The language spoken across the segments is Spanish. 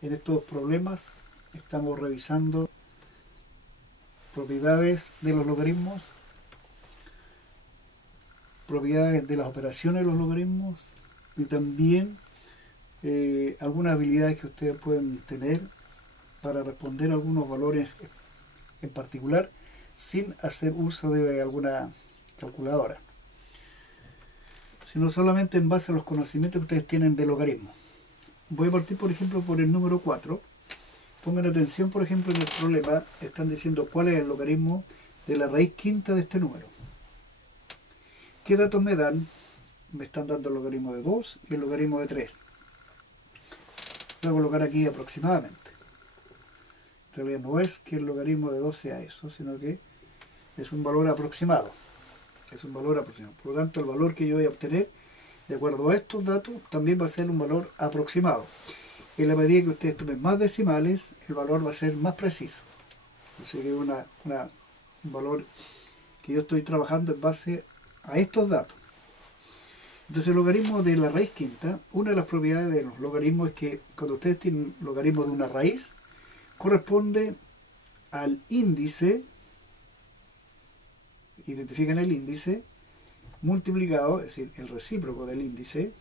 En estos problemas estamos revisando propiedades de los logaritmos, propiedades de las operaciones de los logaritmos y también algunas habilidades que ustedes pueden tener para responder a algunos valores en particular sin hacer uso de alguna calculadora, sino solamente en base a los conocimientos que ustedes tienen de logaritmos. Voy a partir, por ejemplo, por el número 4. Pongan atención, por ejemplo, en el problema están diciendo cuál es el logaritmo de la raíz quinta de este número. ¿Qué datos me dan? Me están dando el logaritmo de 2 y el logaritmo de 3. Voy a colocar aquí aproximadamente. En realidad no es que el logaritmo de 2 sea eso, sino que es un valor aproximado. Es un valor aproximado. Por lo tanto, el valor que yo voy a obtener, de acuerdo a estos datos, también va a ser un valor aproximado. En la medida que ustedes tomen más decimales, el valor va a ser más preciso. Así que un valor que yo estoy trabajando en base a estos datos. Entonces, el logaritmo de la raíz quinta, una de las propiedades de los logaritmos es que cuando ustedes tienen logaritmo de una raíz, corresponde al índice, identifican el índice, multiplicado, es decir, el recíproco del índice,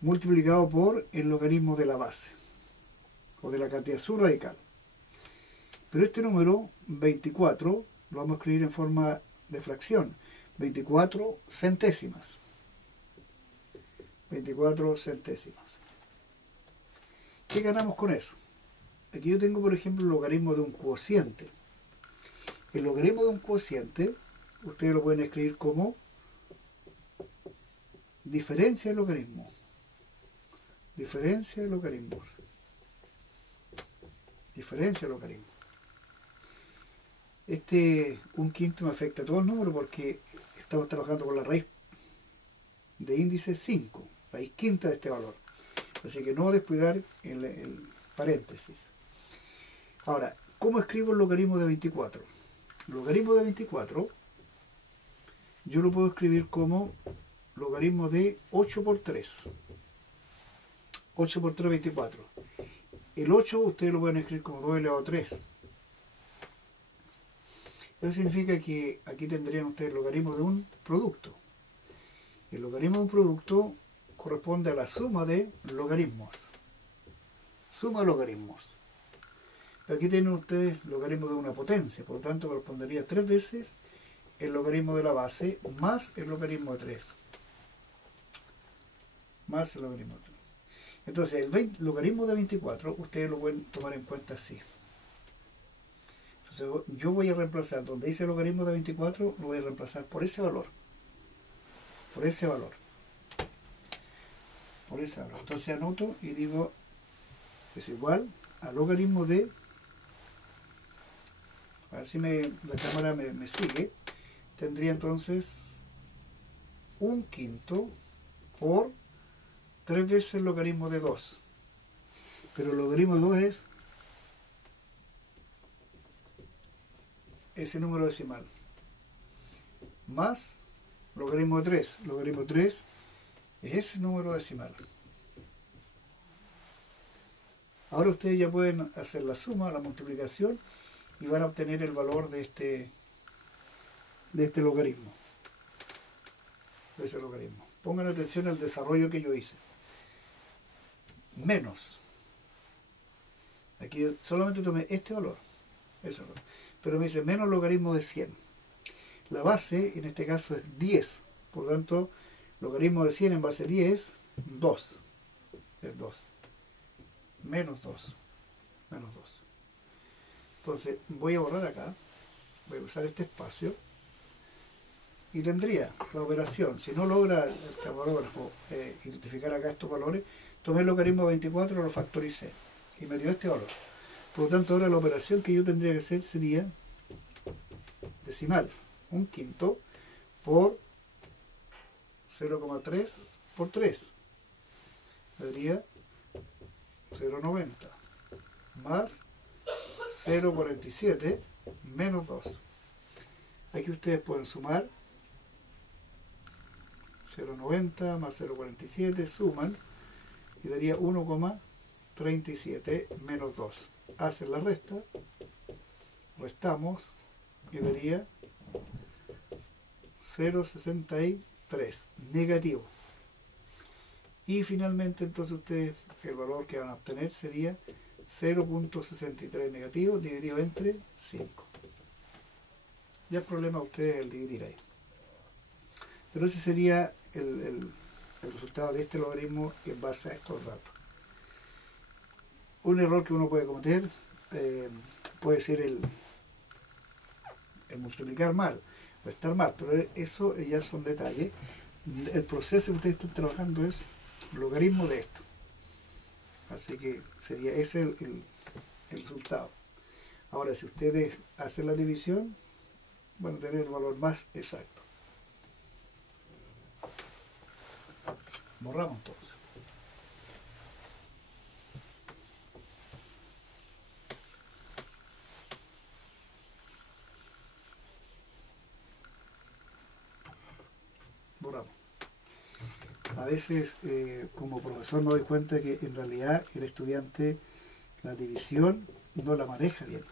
multiplicado por el logaritmo de la base, o de la cantidad subradical. Pero este número, 24, lo vamos a escribir en forma de fracción, 24 centésimas. 24 centésimas. ¿Qué ganamos con eso? Aquí yo tengo, por ejemplo, el logaritmo de un cociente. El logaritmo de un cociente, ustedes lo pueden escribir como diferencia de logaritmos. Diferencia de logaritmos. Diferencia de logaritmos. Este 1/5 me afecta a todo el número porque estamos trabajando con la raíz de índice 5, raíz quinta de este valor. Así que no descuidar el paréntesis. Ahora, ¿cómo escribo el logaritmo de 24? El logaritmo de 24 yo lo puedo escribir como logaritmo de 8 por 3. 8 por 3, 24. El 8 ustedes lo pueden escribir como 2 elevado a 3. Eso significa que aquí tendrían ustedes el logaritmo de un producto. El logaritmo de un producto corresponde a la suma de logaritmos. Suma de logaritmos. Pero aquí tienen ustedes logaritmo de una potencia, por lo tanto correspondería 3 veces el logaritmo de la base más el logaritmo de 3. Más el logaritmo de 3. Entonces, el logaritmo de 24, ustedes lo pueden tomar en cuenta así. Entonces, yo voy a reemplazar, donde dice logaritmo de 24, lo voy a reemplazar por ese valor. Por ese valor. Por ese valor. Entonces anoto y digo, es igual al logaritmo de, a ver si la cámara me sigue, tendría entonces 1/5 por 3 veces el logaritmo de 2. Pero el logaritmo de 2 es ese número decimal. Más logaritmo de 3. Logaritmo de 3 es ese número decimal. Ahora ustedes ya pueden hacer la suma, la multiplicación y van a obtener el valor de este logaritmo. De ese logaritmo. Pongan atención al desarrollo que yo hice. Menos. Aquí solamente tomé este valor. Ese valor. Pero me dice menos logaritmo de 100. La base en este caso es 10. Por lo tanto, logaritmo de 100 en base 10, 2. Es 2. Menos 2. Menos 2. Entonces voy a borrar acá. Voy a usar este espacio. Y tendría la operación. Si no logra el camarógrafo identificar acá estos valores, tomé el logaritmo de 24 y lo factoricé. Y me dio este valor. Por lo tanto, ahora la operación que yo tendría que hacer sería decimal. 1/5 por 0,3 por 3. Me daría 0,90 más 0,47 menos 2. Aquí ustedes pueden sumar 0,90 más 0,47, suman y daría 1,47. 37 menos 2. Hacen la resta, restamos y daría 0,63 negativo. Y finalmente entonces ustedes, el valor que van a obtener sería 0,63 negativo dividido entre 5. Ya el problema de ustedes es el dividir ahí. Pero ese sería el resultado de este logaritmo en base a estos datos. Un error que uno puede cometer puede ser el multiplicar mal o estar mal, pero eso ya son detalles. El proceso que ustedes están trabajando es logaritmo de esto. Así que sería ese el resultado. Ahora, si ustedes hacen la división, van a tener el valor más exacto. Borramos entonces. Borramos. A veces, como profesor, me doy cuenta que en realidad el estudiante la división no la maneja bien.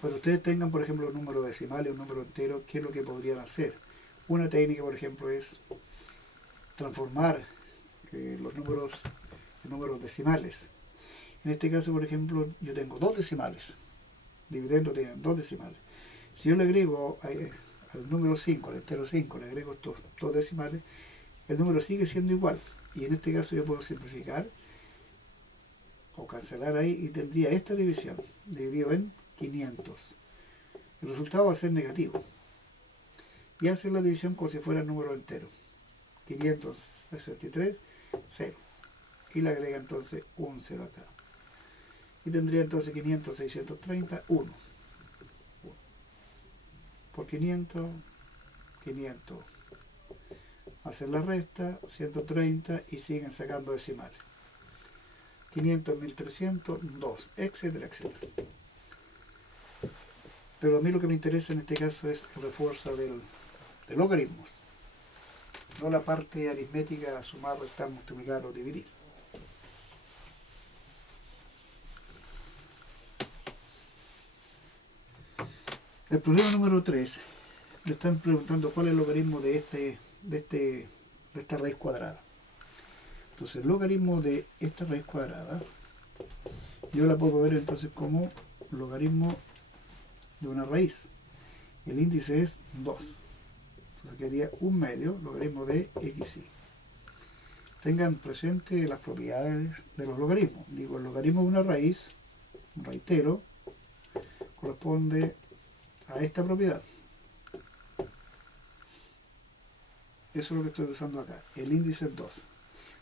Cuando ustedes tengan, por ejemplo, un número decimal y un número entero, ¿qué es lo que podrían hacer? Una técnica, por ejemplo, es transformar los números en números decimales. En este caso, por ejemplo, yo tengo dos decimales. Dividendo tienen dos decimales. Si yo le agrego al número 5, al entero 5, le agrego estos dos decimales, el número sigue siendo igual. Y en este caso yo puedo simplificar o cancelar ahí y tendría esta división dividido en 500. El resultado va a ser negativo. Y hacer la división como si fuera el número entero. 563, 0. Y le agrega entonces un 0 acá. Y tendría entonces 500, 630, 1. Por 500, 500. Hacen la resta, 130 y siguen sacando decimales. 500, 1300, 2, etcétera, etcétera. Pero a mí lo que me interesa en este caso es el refuerzo de logaritmos, no la parte aritmética, sumar, restar, multiplicar o dividir. El problema número 3, me están preguntando cuál es el logaritmo de esta raíz cuadrada. Entonces el logaritmo de esta raíz cuadrada, yo la puedo ver entonces como logaritmo de una raíz. El índice es 2. Entonces quedaría un medio, logaritmo de xy. Tengan presente las propiedades de los logaritmos. Digo, el logaritmo de una raíz, reitero, corresponde a esta propiedad. Eso es lo que estoy usando acá. El índice es 2.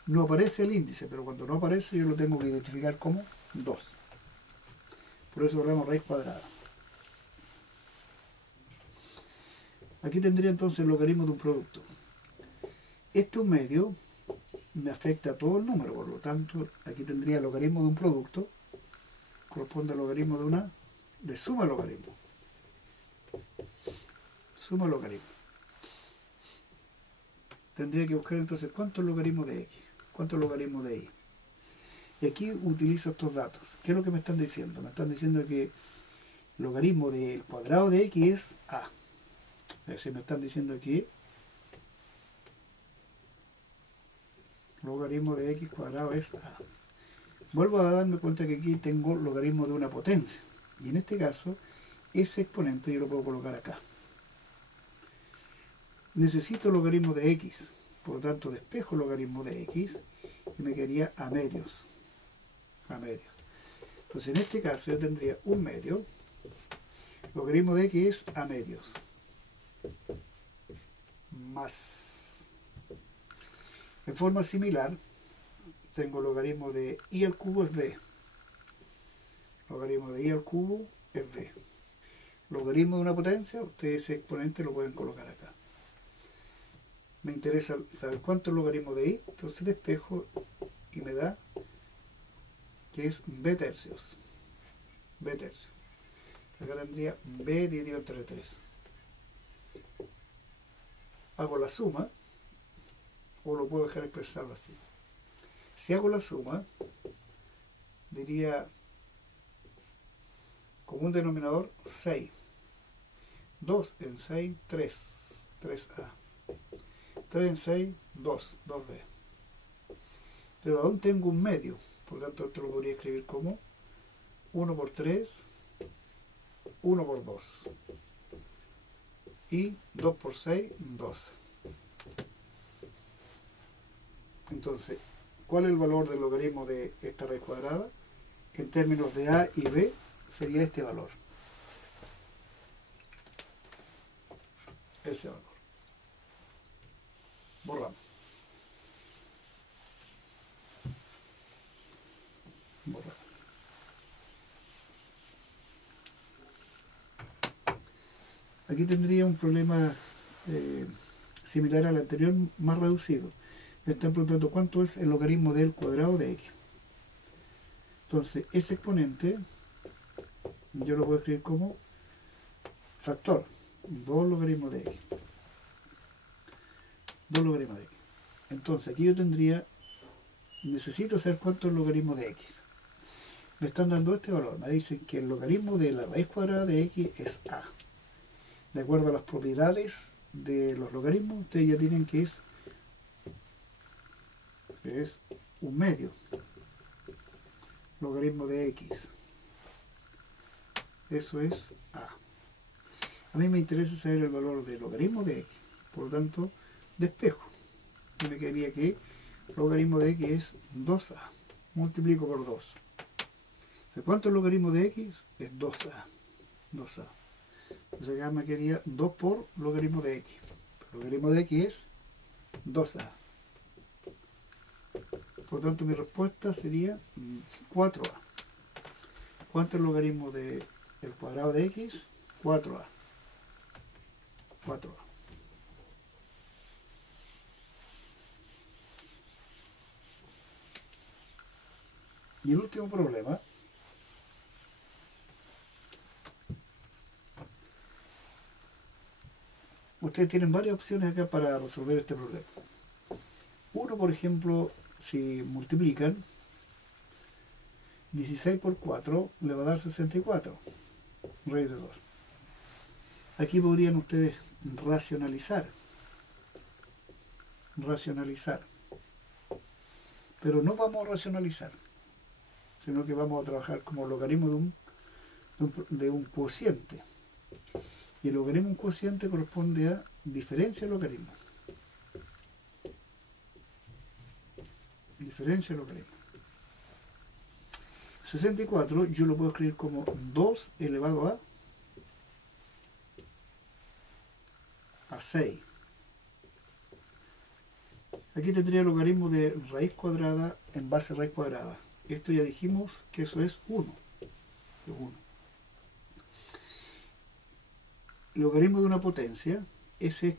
No aparece el índice, pero cuando no aparece yo lo tengo que identificar como 2. Por eso hablamos raíz cuadrada. Aquí tendría entonces el logaritmo de un producto. Este un medio me afecta a todo el número, por lo tanto aquí tendría el logaritmo de un producto, corresponde al logaritmo de suma logaritmo. Suma logaritmo. Tendría que buscar entonces cuánto es el logaritmo de x, cuánto es el logaritmo de y. Y aquí utilizo estos datos. ¿Qué es lo que me están diciendo? Me están diciendo que el logaritmo del cuadrado de x es a. Es decir, me están diciendo que el logaritmo de x cuadrado es a. Vuelvo a darme cuenta que aquí tengo logaritmo de una potencia. Y en este caso, ese exponente yo lo puedo colocar acá. Necesito logaritmo de x, por lo tanto despejo el logaritmo de x y me quedaría a medios. A medios. Entonces en este caso yo tendría un medio, logaritmo de x es a medios, más. En forma similar, tengo logaritmo de y al cubo es b. Logaritmo de y al cubo es b. Logaritmo de una potencia, ustedes ese exponente lo pueden colocar acá. Me interesa saber cuánto es el logaritmo de y, entonces despejo y me da que es b tercios. B tercios. Acá tendría b dividido entre 3. Hago la suma, o lo puedo dejar expresado así. Si hago la suma, diría como un denominador 6. 2 en 6, 3, 3A. 3 en 6, 2, 2B. Pero aún tengo un medio, por lo tanto esto lo podría escribir como 1 por 3, 1 por 2. Y 2 por 6, 12. Entonces, ¿cuál es el valor del logaritmo de esta raíz cuadrada? En términos de A y B, sería este valor. Ese valor. Borramos. Borramos. Aquí tendría un problema similar al anterior, más reducido. Me están preguntando cuánto es el logaritmo del cuadrado de x. Entonces, ese exponente yo lo puedo escribir como factor 2 logaritmos de x. 2 logaritmos de x. Entonces, aquí yo tendría, necesito saber cuánto es el logaritmo de x. Me están dando este valor. Me dicen que el logaritmo de la raíz cuadrada de x es a. De acuerdo a las propiedades de los logaritmos, ustedes ya tienen que es un medio. Logaritmo de x. Eso es a. A mí me interesa saber el valor del logaritmo de x. Por lo tanto, despejo. Y me quedaría que el logaritmo de x es 2a. Multiplico por 2. ¿Cuánto es el logaritmo de x? Es 2a. 2a. Entonces acá me quedaría 2 por logaritmo de x. El logaritmo de x es 2a. Por lo tanto, mi respuesta sería 4a. ¿Cuánto es el logaritmo del cuadrado de x? 4a. 4a. Y el último problema. Ustedes tienen varias opciones acá para resolver este problema. Uno, por ejemplo, si multiplican 16 por 4 le va a dar 64 raíz de 2. Aquí podrían ustedes racionalizar, pero no vamos a racionalizar, sino que vamos a trabajar como logaritmo de un cociente. Y el logaritmo de un cociente corresponde a diferencia de logaritmo. Diferencia de logaritmo. 64 yo lo puedo escribir como 2 elevado a 6. Aquí tendría el logaritmo de raíz cuadrada en base a raíz cuadrada. Esto ya dijimos que eso es 1. El logaritmo de una potencia, ese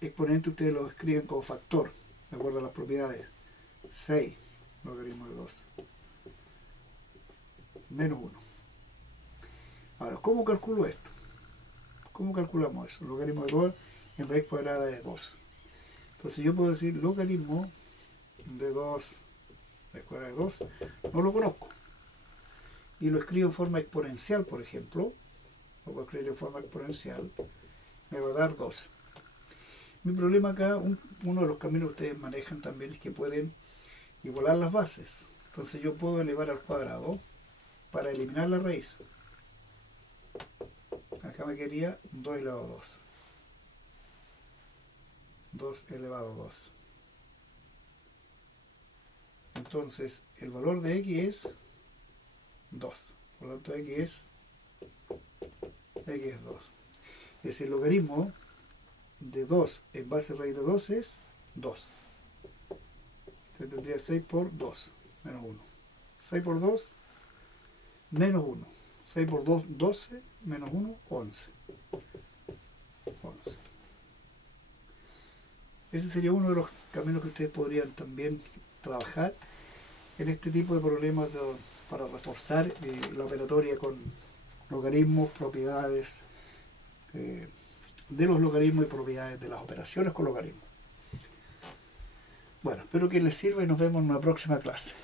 exponente ustedes lo escriben como factor, de acuerdo a las propiedades. 6 logaritmo de 2 menos 1. Ahora, ¿cómo calculo esto? ¿Cómo calculamos eso? Logaritmo de 2 en raíz cuadrada de 2. Entonces yo puedo decir logaritmo de 2 raíz cuadrada de 2, no lo conozco. Y lo escribo en forma exponencial, por ejemplo. Lo puedo escribir en forma exponencial. Me va a dar 12. Mi problema acá, uno de los caminos que ustedes manejan también es que pueden igualar las bases. Entonces yo puedo elevar al cuadrado para eliminar la raíz. Acá me quedaría 2 elevado a 2. 2 elevado a 2. Entonces el valor de x es 2. Por lo tanto x es 2. Es decir, el logaritmo de 2 en base a raíz de 2 es 2. Se tendría 6 por 2 menos 1. 6 por 2 menos 1. 6 por 2, 12 menos 1, 11. 11. Ese sería uno de los caminos que ustedes podrían también trabajar en este tipo de problemas para reforzar la operatoria con logaritmos, propiedades de los logaritmos y propiedades de las operaciones con logaritmos. Bueno, espero que les sirva y nos vemos en una próxima clase.